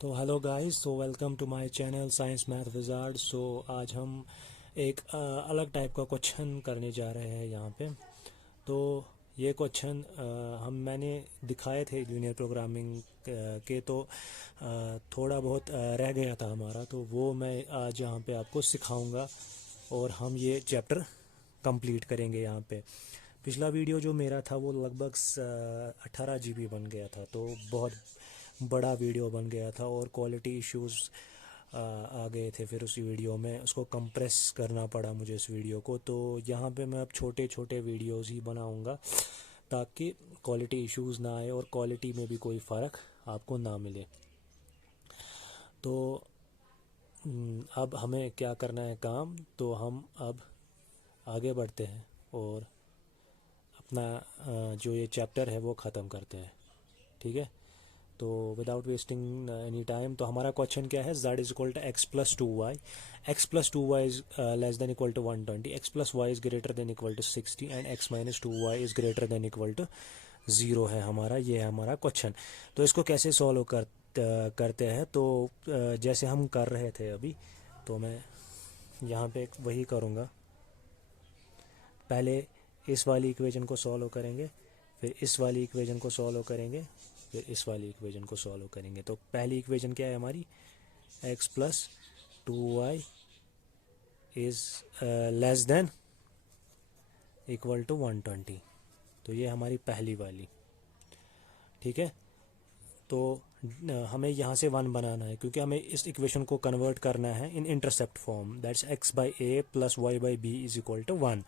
तो hello guys, so welcome to my channel science math wizard. So आज हम एक अलग टाइप का क्वेश्चन करने जा रहे हैं यहाँ पे। तो ये क्वेश्चन हम मैंने दिखाए थे जूनियर प्रोग्रामिंग के। तो थोड़ा बहुत रह गया था हमारा, तो वो मैं आज यहाँ पे आपको सिखाऊंगा और हम ये चैप्टर कंप्लीट करेंगे यहाँ पे। पिछला वीडियो जो मेरा था वो लगभग 18 GB बन गया था, तो बहुत बड़ा वीडियो बन गया था और क्वालिटी इश्यूज आ गए थे। फिर उस वीडियो में उसको कंप्रेस करना पड़ा मुझे इस वीडियो को। तो यहाँ पे मैं अब छोटे छोटे वीडियोस ही बनाऊंगा ताकि क्वालिटी इश्यूज ना आए और क्वालिटी में भी कोई फ़र्क आपको ना मिले। तो अब हमें क्या करना है काम, तो हम अब आगे बढ़ते हैं और अपना जो ये चैप्टर है वो ख़त्म करते हैं। ठीक है, तो विदाउट वेस्टिंग एनी टाइम, तो हमारा क्वेश्चन क्या है, z is equal to x plus two y, x plus two y is less than equal to 120, x plus y is greater than equal to 60 and x minus two y is greater than equal to 0 है हमारा। ये है हमारा question. तो इसको कैसे solve करते हैं, तो जैसे हम कर रहे थे अभी, तो मैं यहाँ पे वही करूँगा। पहले इस वाली इक्वेशन को सॉल्व करेंगे, फिर इस वाली इक्वेशन को सॉल्व करेंगे, फिर इस वाली इक्वेशन को सॉल्व करेंगे। तो पहली इक्वेशन क्या है हमारी, x plus two y is less than equal to 120। तो ये हमारी पहली वाली। ठीक है, तो हमें यहाँ से 1 बनाना है क्योंकि हमें इस इक्वेशन को कन्वर्ट करना है in intercept form, that's x by a plus y by b is equal to 1।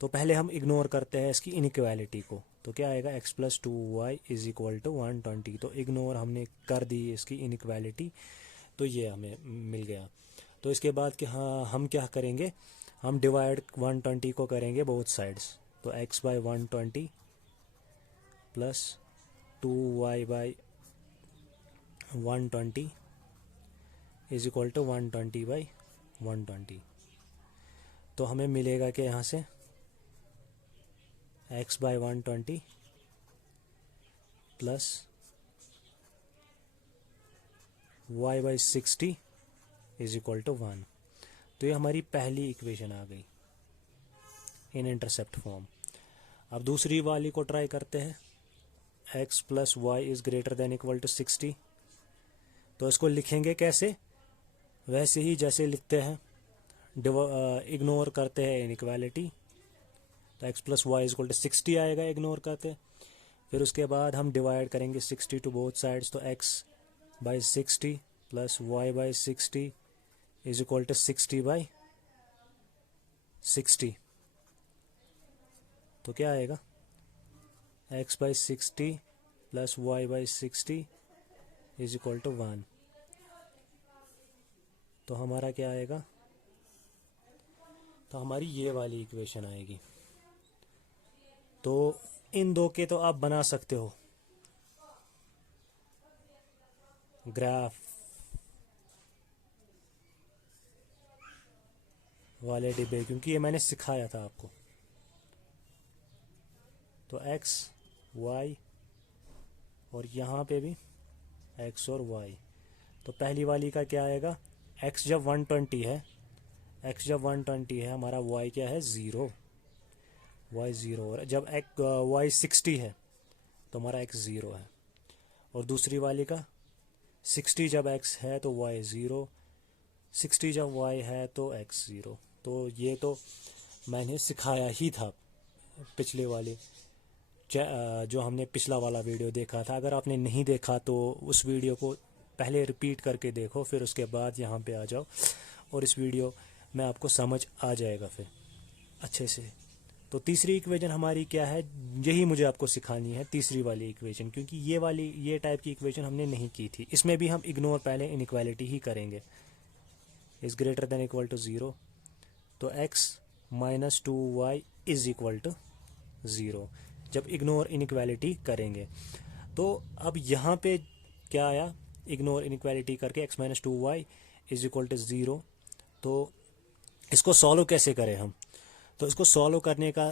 तो पहले हम इग्नोर करते हैं इसकी इनइक्वालिटी को। तो क्या आएगा, x plus two y is equal to 120। तो इग्नोर हमने कर दी इसकी इनइक्वालिटी, तो ये हमें मिल गया। तो इसके बाद कि हाँ हम क्या करेंगे, हम डिवाइड 120 को करेंगे बोथ साइड्स। तो x by 120 plus two y by 120 is equal to 120 by 120। तो हमें मिलेगा कि यहाँ से x by 120 plus y by 60 is equal to 1। तो ये हमारी पहली इक्वेशन आ गई इन इंटरसेप्ट फॉर्म। अब दूसरी वाली को ट्राई करते हैं, x plus y is greater than equal to 60। तो इसको लिखेंगे कैसे, वैसे ही जैसे लिखते हैं, इग्नोर करते हैं इनइक्वालिटी। तो x plus y is equal to 60 आएगा इग्नोर करते। फिर उसके बाद हम डिवाइड करेंगे 60 टू बोथ साइड्स। तो x by 60 plus y by 60 is equal to 60 by 60। तो क्या आएगा, x by 60 plus y by 60 is equal to 1। तो हमारा क्या आएगा, तो हमारी ये वाली इक्वेशन आएगी। तो इन दो के तो आप बना सकते हो ग्राफ वाले डिब्बे, क्योंकि ये मैंने सिखाया था आपको। तो x y और यहाँ पे भी x और y। तो पहली वाली का क्या आएगा, x जब 120 है, x जब 120 है, हमारा y क्या है 0, y 0। और जब y 60 है तो हमारा x 0 है। और दूसरी वाली का 60 जब x है तो y 0, 60 जब y है तो x 0। तो ये तो मैंने सिखाया ही था पिछले वाले जो हमने पिछला वाला वीडियो देखा था। अगर आपने नहीं देखा तो उस वीडियो को पहले रिपीट करके देखो, फिर उसके बाद यहाँ पे आ जाओ और इस वीडियो में आपको समझ आ जाएगा फिर अच्छे से। तो तीसरी इक्वेशन हमारी क्या है, यही मुझे आपको सिखानी है, तीसरी वाली इक्वेशन, क्योंकि ये टाइप की इक्वेशन हमने नहीं की थी। इसमें भी हम इग्नोर पहले इनइक्वालिटी ही करेंगे, is greater than equal to 0। तो x minus two y is equal to 0 जब इग्नोर इनइक्वालिटी करेंगे। तो अब यहाँ पे क्या आया, इग्नोर इनइक्वालिटी करके x minus two y is equal to 0। तो इसको सॉल्व कैसे करें हम, तो इसको सॉल्व करने का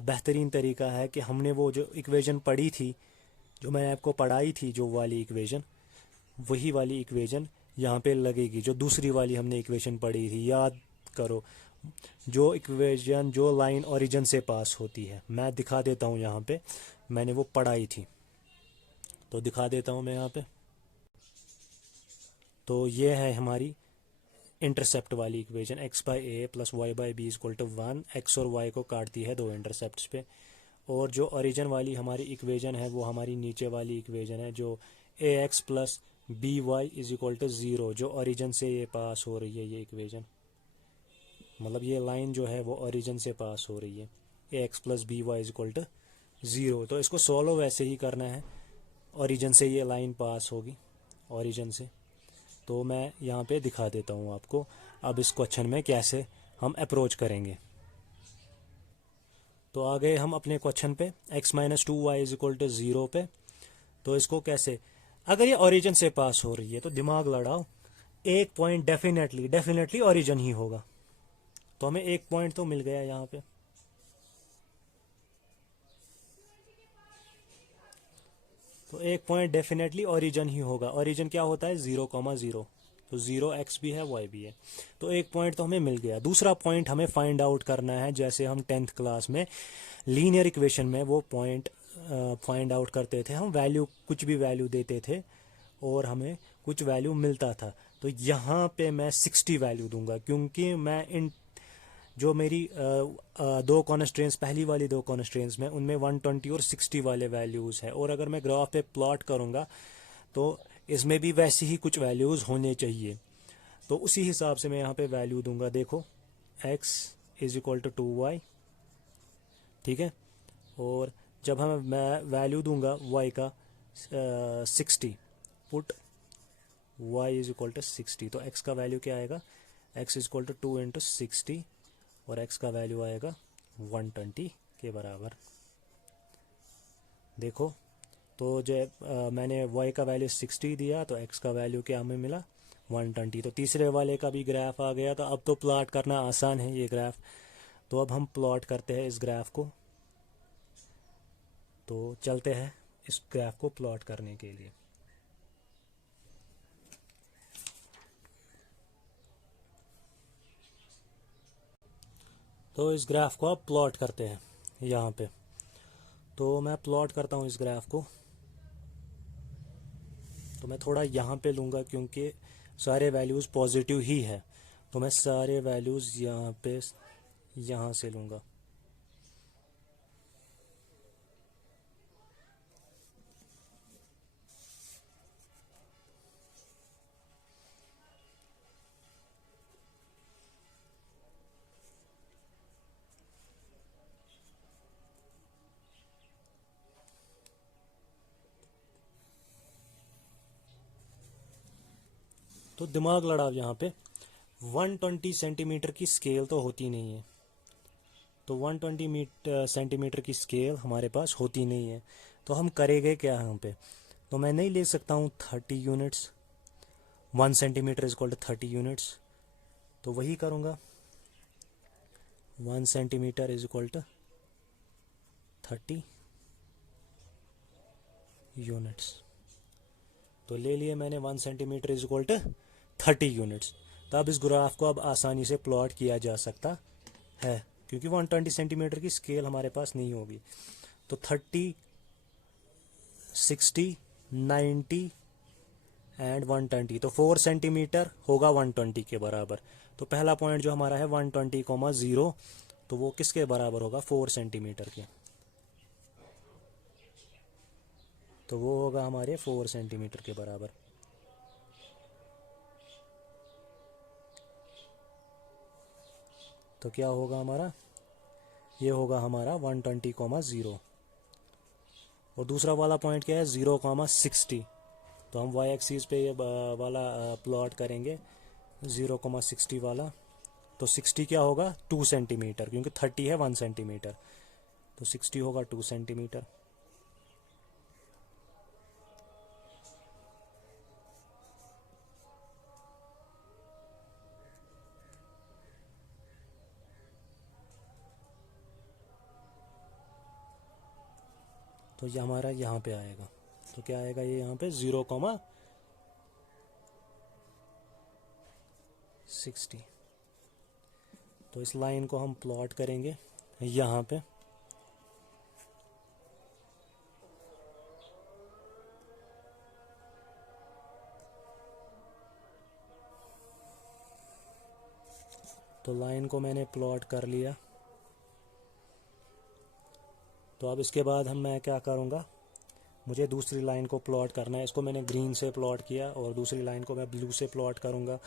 बेहतरीन तरीका है कि हमने वो जो इक्वेशन पढ़ी थी, जो मैंने आपको पढ़ाई थी, जो वाली इक्वेशन, वही वाली इक्वेशन यहाँ पे लगेगी जो दूसरी वाली हमने इक्वेशन पढ़ी थी, याद करो। जो इक्वेशन जो लाइन ओरिजिन से पास होती है, मैं दिखा देता हूँ यहाँ पे, मैंने वो पढ़ाई थी तो दिखा देता हूँ मैं यहाँ पे। तो ये है हमारी इंटरसेप्ट वाली equation, x by a plus y by b equal to 1। X और वाई को काटती है दो इंटरसेप्ट्स पे। और जो ओरिजिन वाली हमारी इक्वेशन है वो हमारी नीचे वाली इक्वेशन है, जो a x plus b y is equal to 0, जो ओरिजिन से ये पास हो रही है ये इक्वेशन, मतलब ये लाइन जो है वो ओरिजिन से पास हो रही है, a x plus b y is equal to 0। तो इसको सॉल्व वैसे ही करना है, ओरिजिन से ये लाइन पास होगी, ओरिजिन से। तो मैं यहाँ पे दिखा देता हूँ आपको अब इस क्वेश्चन में कैसे हम अप्रोच करेंगे। तो आ गए हम अपने क्वेश्चन पे, x minus 2y is equal to 0 पे। तो इसको कैसे, अगर ये ओरिजिन से पास हो रही है तो दिमाग लड़ाओ, एक पॉइंट डेफिनेटली ओरिजिन ही होगा। तो हमें एक पॉइंट तो मिल गया यहाँ पे। तो एक पॉइंट डेफिनेटली ओरिजिन ही होगा। ओरिजिन क्या होता है, 0,0। तो 0 x भी है y भी है, तो एक पॉइंट तो हमें मिल गया। दूसरा पॉइंट हमें फाइंड आउट करना है, जैसे हम 10th क्लास में लीनियर इक्वेशन में वो पॉइंट फाइंड आउट करते थे हम, वैल्यू कुछ भी वैल्यू देते थे और हमें कुछ वैल्यू मिलता था। तो यहाँ पे मैं 60 वैल्यू दूंगा, क्योंकि मैं इन जो मेरी दो कॉन्स्ट्रेंट्स, पहली वाली दो कॉन्स्ट्रेंट्स में उनमें 120 और 60 वाले वैल्यूज़ है, और अगर मैं ग्राफ पे प्लॉट करूँगा तो इसमें भी वैसी ही कुछ वैल्यूज़ होने चाहिए। तो उसी हिसाब से मैं यहाँ पे वैल्यू दूंगा। देखो x is equal to 2y, ठीक है। और जब मैं वैल्यू दूंगा y का 60, put y is equal to 60, तो x का वैल्यू क्या आएगा, x is equal to 2 into 60 और x का वैल्यू आएगा 120 के बराबर। देखो तो जब मैंने y का वैल्यू 60 दिया तो x का वैल्यू क्या हमें मिला, 120। तो तीसरे वाले का भी ग्राफ आ गया। तो अब तो प्लॉट करना आसान है ये ग्राफ। तो अब हम प्लॉट करते हैं इस ग्राफ को। तो चलते हैं इस ग्राफ को प्लॉट करने के लिए। तो इस ग्राफ को आप प्लॉट करते हैं यहाँ पे। तो मैं प्लॉट करता हूँ इस ग्राफ को। तो मैं थोड़ा यहाँ पे लूँगा क्योंकि सारे वैल्यूज़ पॉजिटिव ही है, तो मैं सारे वैल्यूज़ यहाँ पे यहाँ से लूँगा। तो दिमाग लड़ाओ यहाँ पे, 120 सेंटीमीटर की स्केल तो होती नहीं है। तो 120 सेंटीमीटर की स्केल हमारे पास होती नहीं है। तो हम करेंगे क्या यहाँ पे, तो मैं नहीं ले सकता हूँ 30 units, 1 centimetre is equal to 30 units. तो वही करूँगा, 1 centimetre is equal to 30 units. तो ले लिए मैंने 1 centimetre is equal to 30 units. तो अब इस ग्राफ को अब आसानी से प्लॉट किया जा सकता है, क्योंकि 120 सेंटीमीटर की स्केल हमारे पास नहीं होगी। तो 30, 60, 90 एंड 120, तो 4 सेंटीमीटर होगा 120 के बराबर। तो पहला पॉइंट जो हमारा है 120,0, तो वो किसके बराबर होगा, 4 सेंटीमीटर के। तो वो होगा हमारे 4 सेंटीमीटर के बराबर। तो क्या होगा हमारा, ये होगा हमारा 120,0। और दूसरा वाला पॉइंट क्या है, 0,60। तो हम वाई एक्सिस पे ये वाला प्लॉट करेंगे 0,60 वाला। तो 60 क्या होगा, 2 सेंटीमीटर, क्योंकि 30 है 1 सेंटीमीटर। तो 60 होगा 2 सेंटीमीटर। तो ये हमारा यहाँ पे आएगा। तो क्या आएगा ये यहाँ पे, 0,60 60। तो इस लाइन को हम प्लॉट करेंगे यहाँ पे। तो लाइन को मैंने प्लॉट कर लिया। तो अब इसके बाद मैं क्या करूँगा, मुझे दूसरी लाइन को प्लॉट करना है। इसको मैंने ग्रीन से प्लॉट किया और दूसरी लाइन को मैं ब्लू से प्लॉट करूँगा।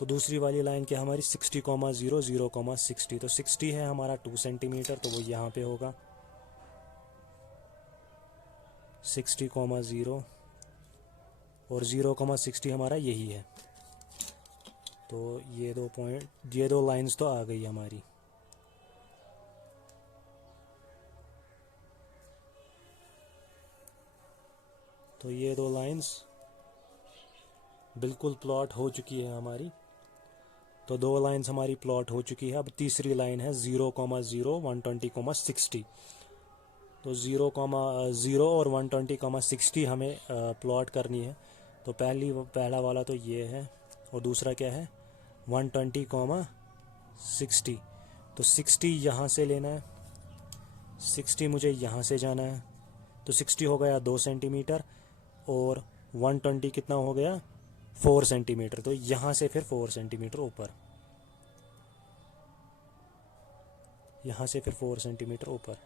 तो दूसरी वाली लाइन क्या हमारी 60,0 0,60। तो 60 है हमारा 2 सेंटीमीटर, तो वो यहाँ पे होगा 60,0 और 0,60 हमारा यही है। तो ये दो लाइंस तो आ गई हमारी। तो ये दो लाइंस बिल्कुल प्लॉट हो चुकी है हमारी। तो दो लाइंस हमारी प्लॉट हो चुकी है। अब तीसरी लाइन है 0,0 120,60। तो 0,0 और 120,60 हमें प्लॉट करनी है। तो पहला वाला तो ये है और दूसरा क्या है 120,60। तो 60 यहाँ से लेना है, 60 मुझे यहाँ से जाना है। तो 60 हो गया 2 सेंटीमीटर और 120 कितना हो गया 4 सेंटीमीटर। तो यहाँ से फिर 4 सेंटीमीटर ऊपर, यहाँ से फिर 4 सेंटीमीटर ऊपर।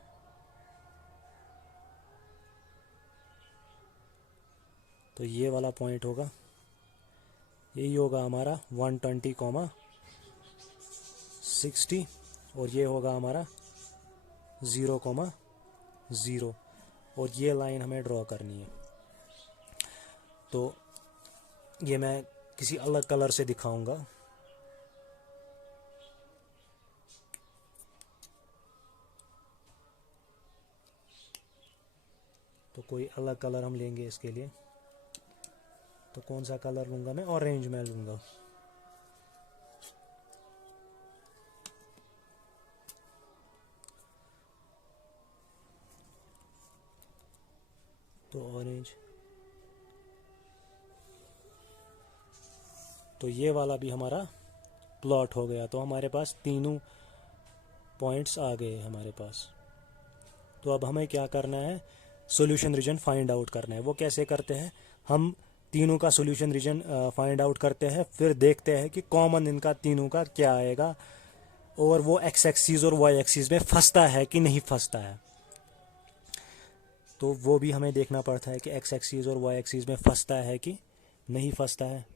तो ये वाला पॉइंट होगा, यही होगा हमारा 120,60 और ये होगा हमारा 0,0 और ये लाइन हमें ड्रॉ करनी है। तो ये मैं किसी अलग कलर से दिखाऊंगा। तो कोई अलग कलर हम लेंगे इसके लिए। तो कौन सा कलर लूँगा मैं, ऑरेंज में लूँगा। तो ऑरेंज। तो ये वाला भी हमारा प्लॉट हो गया। तो हमारे पास तीनों पॉइंट्स आ गए हमारे पास। तो अब हमें क्या करना है, सॉल्यूशन रीजन फाइंड आउट करना है। वो कैसे करते हैं, हम तीनों का सॉल्यूशन रीजन फाइंड आउट करते हैं, फिर देखते हैं कि कॉमन इनका तीनों का क्या आएगा और वो एक्स एक्सिस और वाई एक्सिस में फंसता है कि नहीं फंसता है। तो वो भी हमें देखना पड़ता है कि एक्स एक्सिस और वाई एक्सिस में फंसता है कि नहीं फंसता है।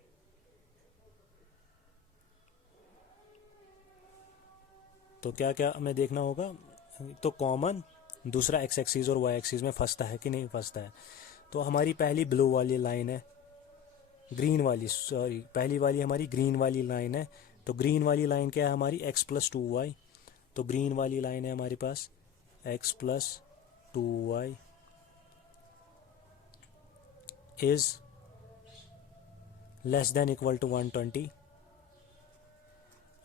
तो क्या क्या हमें देखना होगा, तो कॉमन, दूसरा एक्स एक्सिस और वाई एक्सिस में फंसता है कि नहीं फंसता है। तो हमारी पहली ब्लू वाली लाइन है, ग्रीन वाली, सॉरी पहली वाली हमारी ग्रीन वाली लाइन है। तो ग्रीन वाली लाइन क्या है हमारी x+2y। तो ग्रीन वाली लाइन है हमारे पास x+2y is less than equal to 120।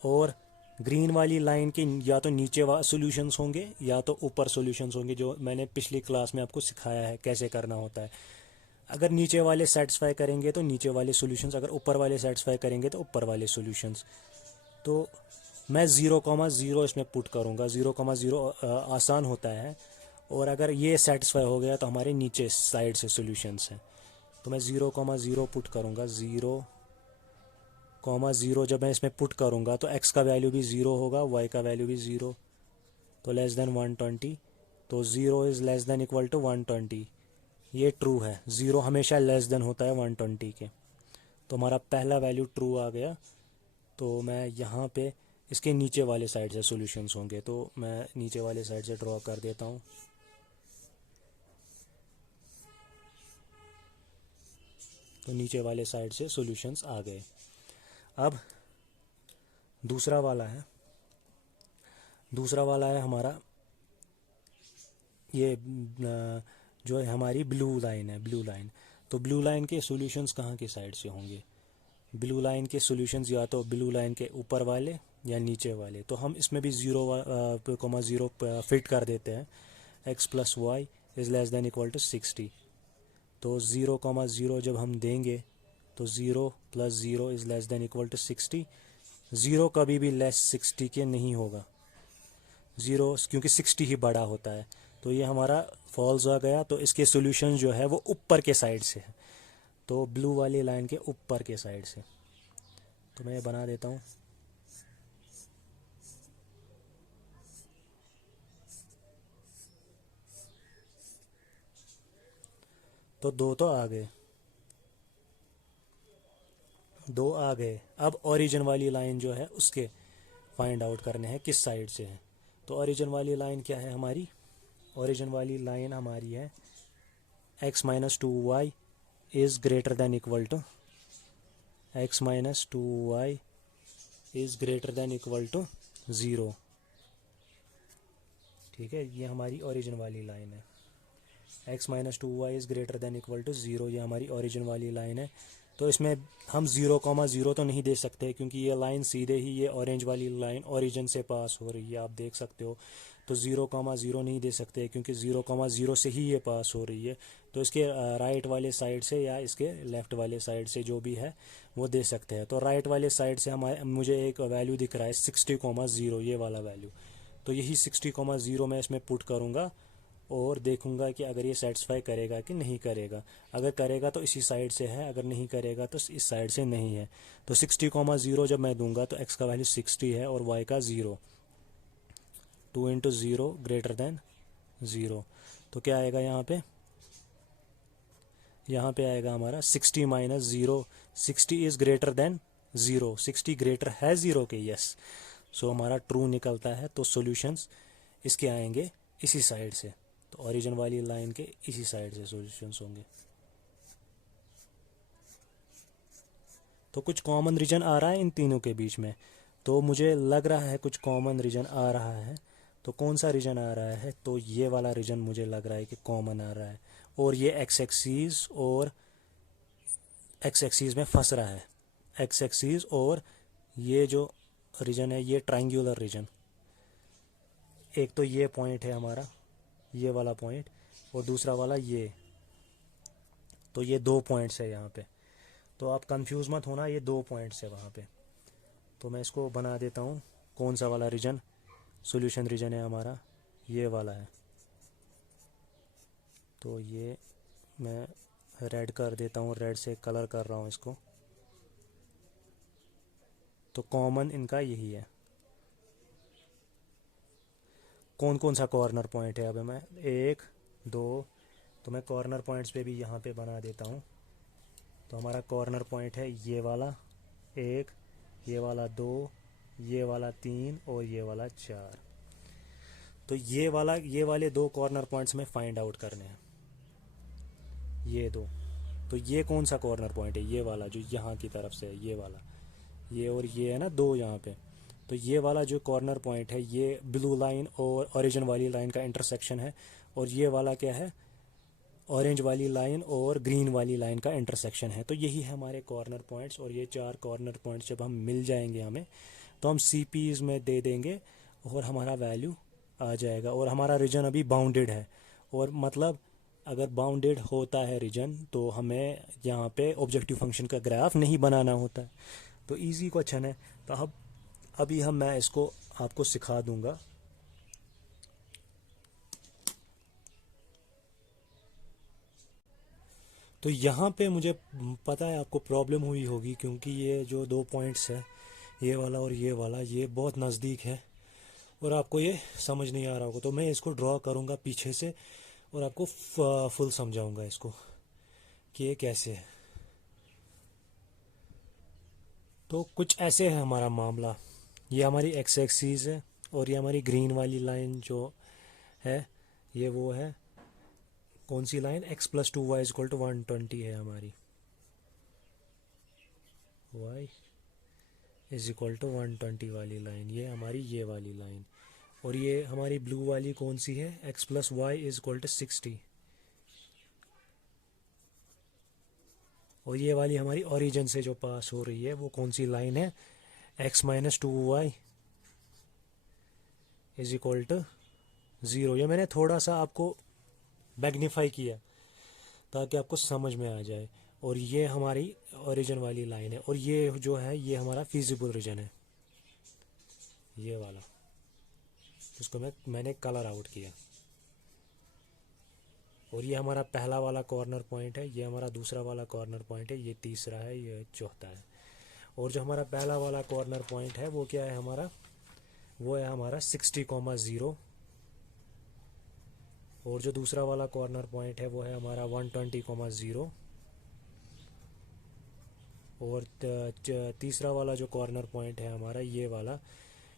और ग्रीन वाली लाइन के या तो नीचे सॉल्यूशंस होंगे या तो ऊपर सॉल्यूशंस होंगे, जो मैंने पिछली क्लास में आपको सिखाया है कैसे करना होता है। अगर नीचे वाले सेटिस्फाई करेंगे तो नीचे वाले सॉल्यूशंस, अगर ऊपर वाले सेटिस्फाई करेंगे तो ऊपर वाले सॉल्यूशंस। तो मैं 0,0 इसमें पुट करूँगा। 0,0 आसान होता है, और अगर ये सेटिस्फाई हो गया तो हमारे नीचे साइड से सॉल्यूशंस हैं। तो मैं 0,0 पुट करूँगा। 0,0 जब मैं इसमें पुट करूँगा तो x का वैल्यू भी 0 होगा, y का वैल्यू भी 0। तो लेस देन 120। तो 0 is less than equal to 120। ये ट्रू है, 0 हमेशा लेस देन होता है 120 के। तो हमारा पहला वैल्यू ट्रू आ गया। तो मैं यहाँ पे इसके नीचे वाले साइड से सॉल्यूशंस होंगे, तो मैं नीचे वाले साइड से ड्रॉ कर देता हूँ। तो नीचे वाले साइड से सॉल्यूशंस आ गए। अब दूसरा वाला है हमारा ये जो है हमारी ब्लू लाइन है, ब्लू लाइन। तो ब्लू लाइन के सॉल्यूशंस कहाँ के साइड से होंगे, ब्लू लाइन के सॉल्यूशंस या तो ब्लू लाइन के ऊपर वाले या नीचे वाले। तो हम इसमें भी 0,0 फिट कर देते हैं। x+y is less than equal to 60। तो 0,0 जब हम देंगे तो 0 + 0 is less than equal to 60। ज़ीरो कभी भी लेस 60 के नहीं होगा, ज़ीरो क्योंकि 60 ही बड़ा होता है। तो ये हमारा फॉल्स आ गया। तो इसके सॉल्यूशन जो है वो ऊपर के साइड से है, तो ब्लू वाली लाइन के ऊपर के साइड से। तो मैं ये बना देता हूँ। तो दो तो आ गए, दो आ गए। अब ओरिजिन वाली लाइन जो है उसके फाइंड आउट करने हैं किस साइड से है। तो ओरिजिन वाली लाइन क्या है हमारी? ओरिजिन वाली लाइन हमारी है x minus two y is greater than equal to x minus two y is greater than equal to zero. ठीक है, ये हमारी ओरिजिन वाली लाइन है। x minus two y is greater than equal to zero, ये हमारी origin वाली line है। तो इसमें हम 0,0 तो नहीं दे सकते क्योंकि ये लाइन सीधे ही ये ऑरेंज वाली लाइन ओरिजिन से पास हो रही है, आप देख सकते हो। तो 0,0 नहीं दे सकते क्योंकि 0,0 से ही ये पास हो रही है। तो इसके राइट वाले साइड से या इसके लेफ़्ट वाले साइड से जो भी है वो दे सकते हैं। तो राइट वाले साइड से मुझे एक वैल्यू दिख रहा है 60,0, ये वाला वैल्यू। तो यही 60,0 मैं इसमें पुट करूँगा और देखूंगा कि अगर ये सेटिस्फाई करेगा कि नहीं करेगा। अगर करेगा तो इसी साइड से है, अगर नहीं करेगा तो इस साइड से नहीं है। तो 60,0 जब मैं दूंगा तो x का वैल्यू 60 है और y का 0, 2 इंटू 0 ग्रेटर दैन 0। तो क्या आएगा यहाँ पे? यहाँ पे आएगा हमारा 60 minus 0। 60 is greater then 0, 60 greater है 0 के, यस। सो हमारा ट्रू निकलता है। तो सॉल्यूशंस इसके आएंगे इसी साइड से, तो ओरिजिन वाली लाइन के इसी साइड से सॉल्यूशंस होंगे। तो कुछ कॉमन रीजन आ रहा है इन तीनों के बीच में, तो मुझे लग रहा है कुछ कॉमन रीजन आ रहा है। तो कौन सा रीजन आ रहा है? तो ये वाला रीजन मुझे लग रहा है कि कॉमन आ रहा है, और ये एक्स एक्सीज और एक्स एक्सीज में फंस रहा है। एक्स एक्सीज और ये जो रीजन है ये ट्रायंगुलर रीजन। एक तो ये पॉइंट है हमारा, ये वाला पॉइंट, और दूसरा वाला ये। तो ये 2 पॉइंट्स है यहाँ पे। तो आप कंफ्यूज मत होना, ये 2 पॉइंट्स है वहाँ पे। तो मैं इसको बना देता हूँ। कौन सा वाला रीजन सॉल्यूशन रीजन है हमारा? ये वाला है। तो ये मैं रेड कर देता हूँ, रेड से कलर कर रहा हूँ इसको। तो कॉमन इनका यही है। कौन कौन सा कॉर्नर पॉइंट है? अब मैं 1 2, तो मैं कॉर्नर पॉइंट्स पे भी यहाँ पे बना देता हूँ। तो हमारा कॉर्नर पॉइंट है ये वाला 1, ये वाला 2, ये वाला 3 और ये वाला 4। तो ये वाले 2 कॉर्नर पॉइंट्स में फाइंड आउट करने हैं, ये 2। तो ये कौन सा कॉर्नर पॉइंट है? ये वाला जो यहाँ की तरफ से है, ये वाला, ये और ये है ना 2 यहाँ पे। तो ये वाला जो कॉर्नर पॉइंट है ये ब्लू लाइन और ओरिजिन वाली लाइन का इंटरसेक्शन है, और ये वाला क्या है? ऑरेंज वाली लाइन और ग्रीन वाली लाइन का इंटरसेक्शन है। तो यही है हमारे कॉर्नर पॉइंट्स, और ये 4 कॉर्नर पॉइंट्स जब हम मिल जाएंगे हमें, तो हम CPs में दे देंगे और हमारा वैल्यू आ जाएगा। और हमारा रीजन अभी बाउंडेड है, और मतलब अगर बाउंडेड होता है रीजन तो हमें यहाँ पे ऑब्जेक्टिव फंक्शन का ग्राफ नहीं बनाना होता है। तो इजी क्वेश्चन है। तो अब अभी मैं इसको आपको सिखा दूंगा। तो यहाँ पे मुझे पता है आपको प्रॉब्लम हुई होगी, क्योंकि ये जो 2 पॉइंट्स है, ये वाला और ये वाला, ये बहुत नज़दीक है और आपको ये समझ नहीं आ रहा होगा। तो मैं इसको ड्रॉ करूँगा पीछे से और आपको फुल समझाऊंगा इसको कि ये कैसे है। तो कुछ ऐसे है हमारा मामला। ये हमारी एक्स एक्सिस है और ये हमारी ग्रीन वाली लाइन जो है ये वो है, कौन सी line? x plus 2y equal to 120 है हमारी, y इज इक्वल टू 120 वाली लाइन, ये हमारी ये वाली लाइन। और ये हमारी ब्लू वाली कौन सी है? x plus y is equal to 60। और ये वाली हमारी ओरिजिन से जो पास हो रही है वो कौन सी लाइन है? x minus 2y is equal to 0। ये मैंने थोड़ा सा आपको मैग्नीफाई किया ताकि आपको समझ में आ जाए। और ये हमारी ओरिजिन वाली लाइन है, और ये जो है ये हमारा फीजिबल रीजन है। ये वाला, इसको मैंने कलर आउट किया। और ये हमारा पहला वाला कॉर्नर पॉइंट है, ये हमारा दूसरा वाला कॉर्नर पॉइंट है, ये तीसरा है, ये चौथा है। और जो हमारा पहला वाला कॉर्नर पॉइंट है वो क्या है हमारा, वो है हमारा 60,0। और जो दूसरा वाला कॉर्नर पॉइंट है वो है हमारा 120,0। और तीसरा वाला जो कॉर्नर पॉइंट है हमारा ये वाला,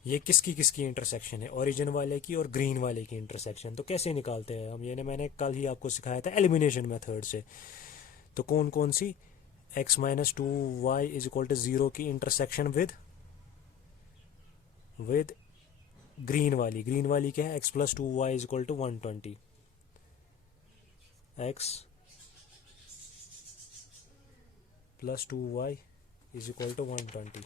ये किसकी इंटरसेक्शन है, ओरिजिन वाले की और ग्रीन वाले की इंटरसेक्शन। तो कैसे निकालते हैं हम, ये मैंने कल ही आपको सिखाया था एलिमिनेशन मेथड से। तो कौन कौन सी, x minus 2y is equal to 0 की इंटरसेक्शन विद ग्रीन वाली क्या है, x plus 2y is equal to 120, x plus 2y is equal to 120,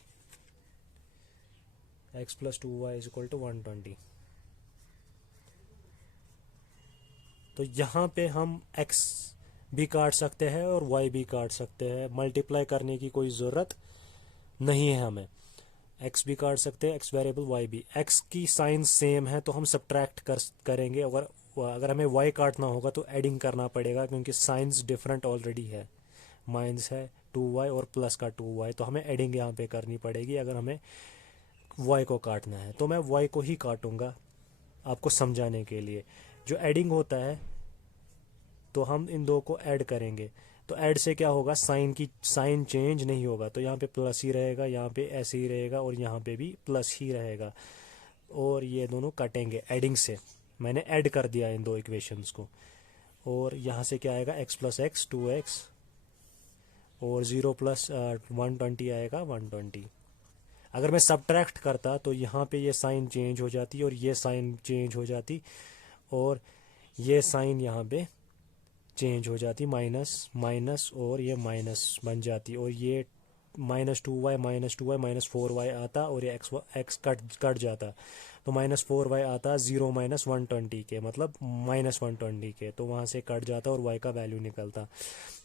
x plus 2y is equal to 120। तो यहाँ पे हम x भी काट सकते हैं और y भी काट सकते हैं, मल्टीप्लाई करने की कोई ज़रूरत नहीं है हमें। x भी काट सकते हैं, x वेरिएबल, y भी। x की साइन सेम है तो हम सब्ट्रैक्ट करेंगे। अगर हमें y काटना होगा तो एडिंग करना पड़ेगा, क्योंकि साइंस डिफरेंट ऑलरेडी है, माइनस है 2y और प्लस का 2y, तो हमें एडिंग यहाँ पे करनी पड़ेगी अगर हमें y को काटना है। तो मैं y को ही काटूंगा आपको समझाने के लिए। जो एडिंग होता है तो हम इन दो को ऐड करेंगे, तो ऐड से क्या होगा, साइन चेंज नहीं होगा, तो यहाँ पे प्लस ही रहेगा, यहाँ पे ऐसे ही रहेगा और यहाँ पे भी प्लस ही रहेगा। और ये दोनों कटेंगे एडिंग से, मैंने ऐड कर दिया इन दो इक्वेशंस को। और यहाँ से क्या आएगा, x प्लस एक्स 2x, और 0 प्लस 120 आएगा 120। अगर मैं सब्ट्रैक्ट करता तो यहाँ पे ये साइन चेंज हो जाती और ये साइन चेंज हो जाती, और ये साइन यहाँ पे चेंज हो जाती, माइनस माइनस, और ये माइनस बन जाती, और ये -2y -4y आता, और ये x कट जाता, तो -4y आता 0 माइनस 120 के, मतलब -120 के, तो वहाँ से कट जाता और y का वैल्यू निकलता।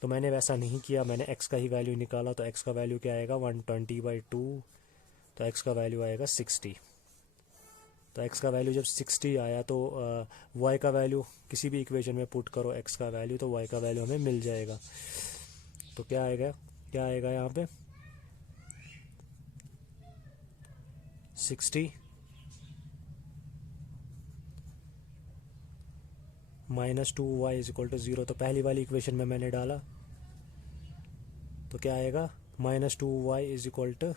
तो मैंने वैसा नहीं किया, मैंने x का ही वैल्यू निकाला। तो x का वैल्यू क्या आएगा, 120/2, तो x का वैल्यू आएगा 60। तो x का वैल्यू जब 60 आया तो y का वैल्यू किसी भी इक्वेशन में पुट करो x का वैल्यू, तो y का वैल्यू हमें मिल जाएगा। तो क्या आएगा यहाँ पे 60 minus 2y is equal to 0। तो पहली वाली इक्वेशन में मैंने डाला, तो क्या आएगा, -2y इज इक्वल टू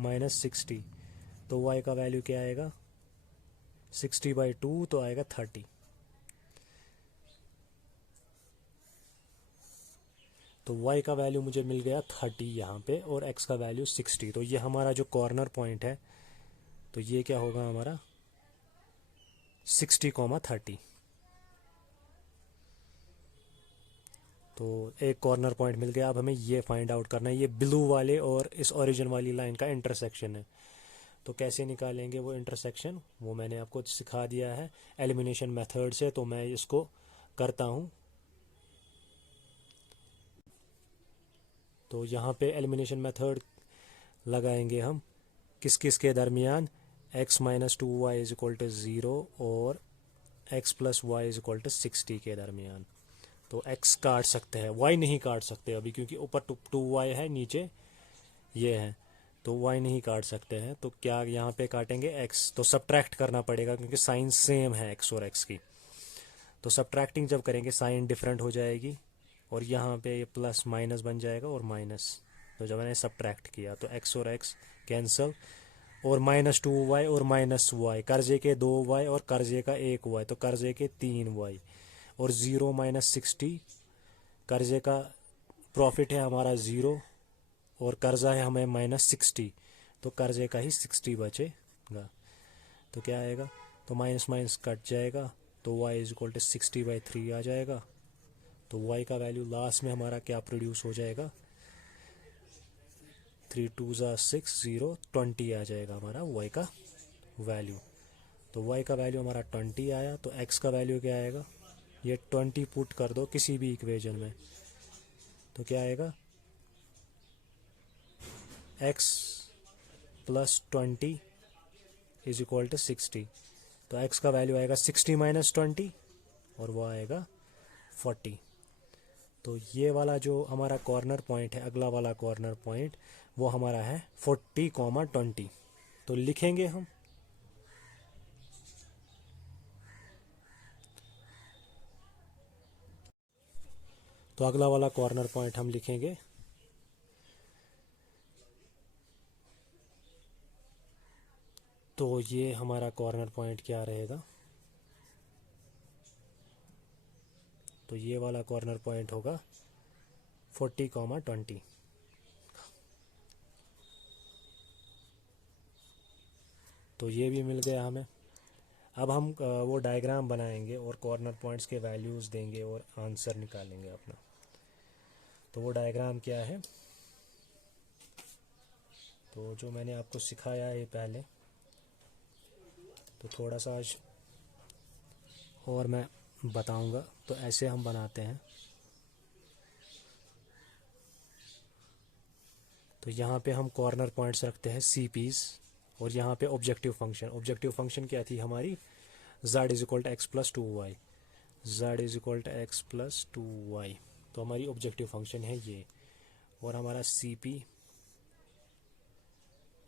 -60। तो y का वैल्यू क्या आएगा, 60/2, तो आएगा 30। तो y का वैल्यू मुझे मिल गया 30 यहाँ पे, और x का वैल्यू 60। तो ये हमारा जो कॉर्नर पॉइंट है, तो ये क्या होगा हमारा 60,30। तो एक कॉर्नर पॉइंट मिल गया। अब हमें ये फाइंड आउट करना है, ये ब्लू वाले और इस ओरिजिन वाली लाइन का इंटरसेक्शन है। तो कैसे निकालेंगे वो इंटरसेक्शन, वो मैंने आपको सिखा दिया है एलिमिनेशन मेथड से। तो मैं इसको करता हूँ। तो यहाँ पे एलिमिनेशन मेथड लगाएंगे हम किस किस के दरमियान, x minus 2y is equal to 0 और x plus y is equal to 60 के दरमियान। तो x काट सकते हैं, y नहीं काट सकते अभी, क्योंकि ऊपर 2y है, नीचे ये है, तो y नहीं काट सकते हैं। तो क्या यहाँ पे काटेंगे x, तो सब्ट्रैक्ट करना पड़ेगा क्योंकि साइन सेम है x और x की। तो सब्ट्रैक्टिंग जब करेंगे साइन डिफरेंट हो जाएगी, और यहाँ पे ये प्लस माइनस बन जाएगा और माइनस। तो जब मैंने सब्ट्रैक्ट किया तो x और x कैंसिल, और -2y और -y, कर्जे के 2y और कर्जे का 1y, तो कर्जे के 3y, और 0 - 60, कर्जे का प्रॉफिट है हमारा 0, और कर्जा है हमें -60, तो कर्जे का ही 60 बचेगा। तो क्या आएगा, तो माइनस माइनस कट जाएगा, तो y इज इक्वल टू 60/3 आ जाएगा। तो y का वैल्यू लास्ट में हमारा क्या प्रोड्यूस हो जाएगा, 3 2 6 0 20 आ जाएगा हमारा y का वैल्यू। तो y का वैल्यू हमारा 20 आया। तो x का वैल्यू क्या आएगा, ये 20 पुट कर दो किसी भी इक्वेशन में, तो क्या आएगा, x plus 20 is equal to 60। तो x का वैल्यू आएगा 60 माइनस 20 और वो आएगा 40। तो ये वाला जो हमारा कॉर्नर पॉइंट है, अगला वाला कॉर्नर पॉइंट, वो हमारा है 40,20। तो लिखेंगे हम, तो अगला वाला कॉर्नर पॉइंट हम लिखेंगे तो ये हमारा कॉर्नर पॉइंट क्या रहेगा, तो ये वाला कॉर्नर पॉइंट होगा 40,20। तो ये भी मिल गया हमें। अब हम वो डायग्राम बनाएंगे और कॉर्नर पॉइंट्स के वैल्यूज़ देंगे और आंसर निकालेंगे अपना। तो वो डायग्राम क्या है, तो जो मैंने आपको सिखाया है पहले, तो थोड़ा सा आज और मैं बताऊंगा। तो ऐसे हम बनाते हैं। तो यहाँ पे हम कॉर्नर पॉइंट्स रखते हैं CPs, और यहाँ पे ऑब्जेक्टिव फंक्शन क्या थी हमारी, z is equal to x plus 2y, z is equal to x plus 2y। तो हमारी ऑब्जेक्टिव फंक्शन है ये। और हमारा CP,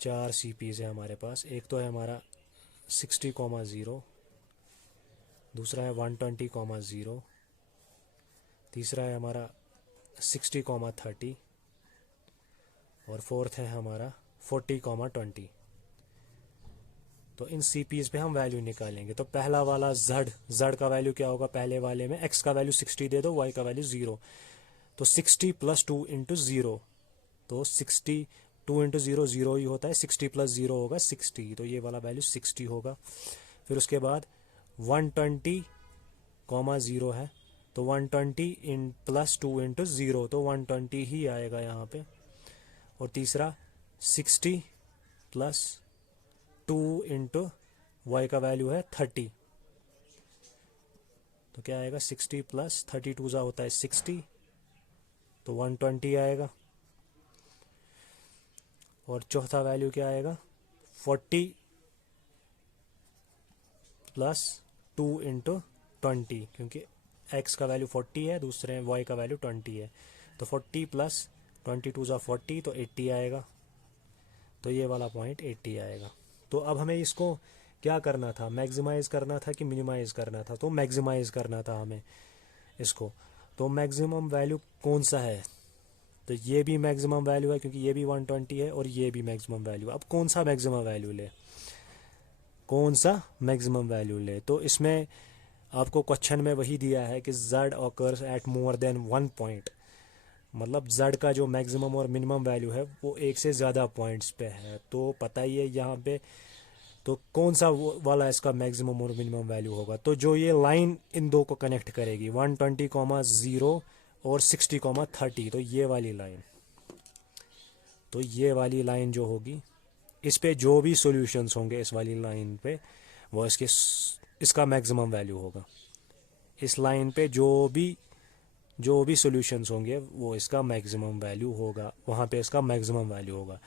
4 CPs है हमारे पास। एक तो है हमारा 60,0, दूसरा है 120,0, तीसरा है हमारा 60,30 और फोर्थ है हमारा 40,20। तो इन CPs पे हम वैल्यू निकालेंगे। तो पहला वाला z का वैल्यू क्या होगा, पहले वाले में x का वैल्यू 60 दे दो, y का वैल्यू 0। तो 60 प्लस 2 इंटू 0, तो 60, 2 इंटू 0 0 ही होता है, 60 प्लस 0 होगा 60। तो ये वाला वैल्यू 60 होगा। फिर उसके बाद 120,0 है, तो 120 इन प्लस 2 इंटू 0, तो 120 ही आएगा यहाँ पे। और तीसरा 60 प्लस 2 इंटू वाई का वैल्यू है 30, तो क्या आएगा 60 प्लस 32 जा होता है 60, तो 120 आएगा। और चौथा वैल्यू क्या आएगा, 40 प्लस 2 इंटू 20, क्योंकि x का वैल्यू 40 है, दूसरे y का वैल्यू 20 है। तो 40 प्लस 22 जा 40, तो 80 आएगा। तो ये वाला पॉइंट 80 आएगा। तो अब हमें इसको क्या करना था, मैक्सिमाइज करना था कि मिनिमाइज करना था, तो मैक्सिमाइज करना था हमें इसको। तो मैक्सिमम वैल्यू कौन सा है, तो ये भी मैक्सिमम वैल्यू है क्योंकि ये भी 120 है और ये भी मैक्सिमम वैल्यू। अब कौन सा मैक्सिमम वैल्यू ले, कौन सा मैक्सिमम वैल्यू ले, तो इसमें आपको क्वेश्चन में वही दिया है कि z occurs eight more than 1 point, मतलब z का जो मैक्सिमम और मिनिमम वैल्यू है वो एक से ज़्यादा पॉइंट्स पे है। तो पता ही है यहाँ पे, तो कौन सा वाला इसका मैक्सिमम और मिनिमम वैल्यू होगा। तो जो ये लाइन इन दो को कनेक्ट करेगी 120,0 और 60,30, तो ये वाली लाइन, तो ये वाली लाइन जो होगी, इस पे जो भी सॉल्यूशंस होंगे इस वाली लाइन पे, वो इसका मैक्सिमम वैल्यू होगा। इस लाइन पे जो भी सॉल्यूशंस होंगे वो इसका मैक्सिमम वैल्यू होगा, वहाँ पे इसका मैक्सिमम वैल्यू होगा।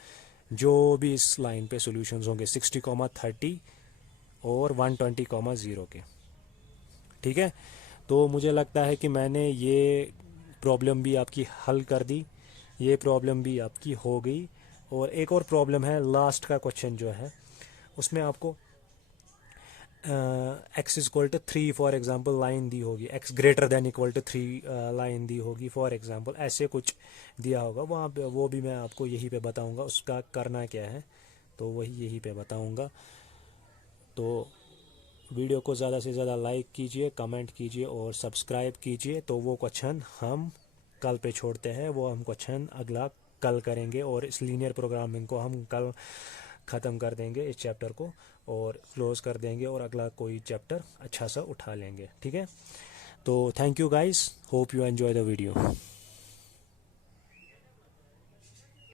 जो भी इस लाइन पे सॉल्यूशंस होंगे 60,30 और 120,0 के, ठीक है। तो मुझे लगता है कि मैंने ये प्रॉब्लम भी आपकी हल कर दी, ये प्रॉब्लम भी आपकी हो गई। और एक और प्रॉब्लम है, लास्ट का क्वेश्चन जो है उसमें आपको x is equal to 3 for example line दी होगी, x greater than equal to 3 line दी होगी फॉर एग्जांपल, ऐसे कुछ दिया होगा वहाँ पे, वो भी मैं आपको यहीं पे बताऊंगा उसका करना क्या है, तो वही यहीं पे बताऊंगा। तो वीडियो को ज़्यादा से ज़्यादा लाइक कीजिए, कमेंट कीजिए और सब्सक्राइब कीजिए। तो वो क्वेश्चन हम कल पे छोड़ते हैं, वो हम क्वेश्चन अगला कल करेंगे, और इस लीनियर प्रोग्रामिंग को हम कल ख़त्म कर देंगे, इस चैप्टर को और क्लोज़ कर देंगे और अगला कोई चैप्टर अच्छा सा उठा लेंगे, ठीक है। तो thank you guys, hope you enjoy the video.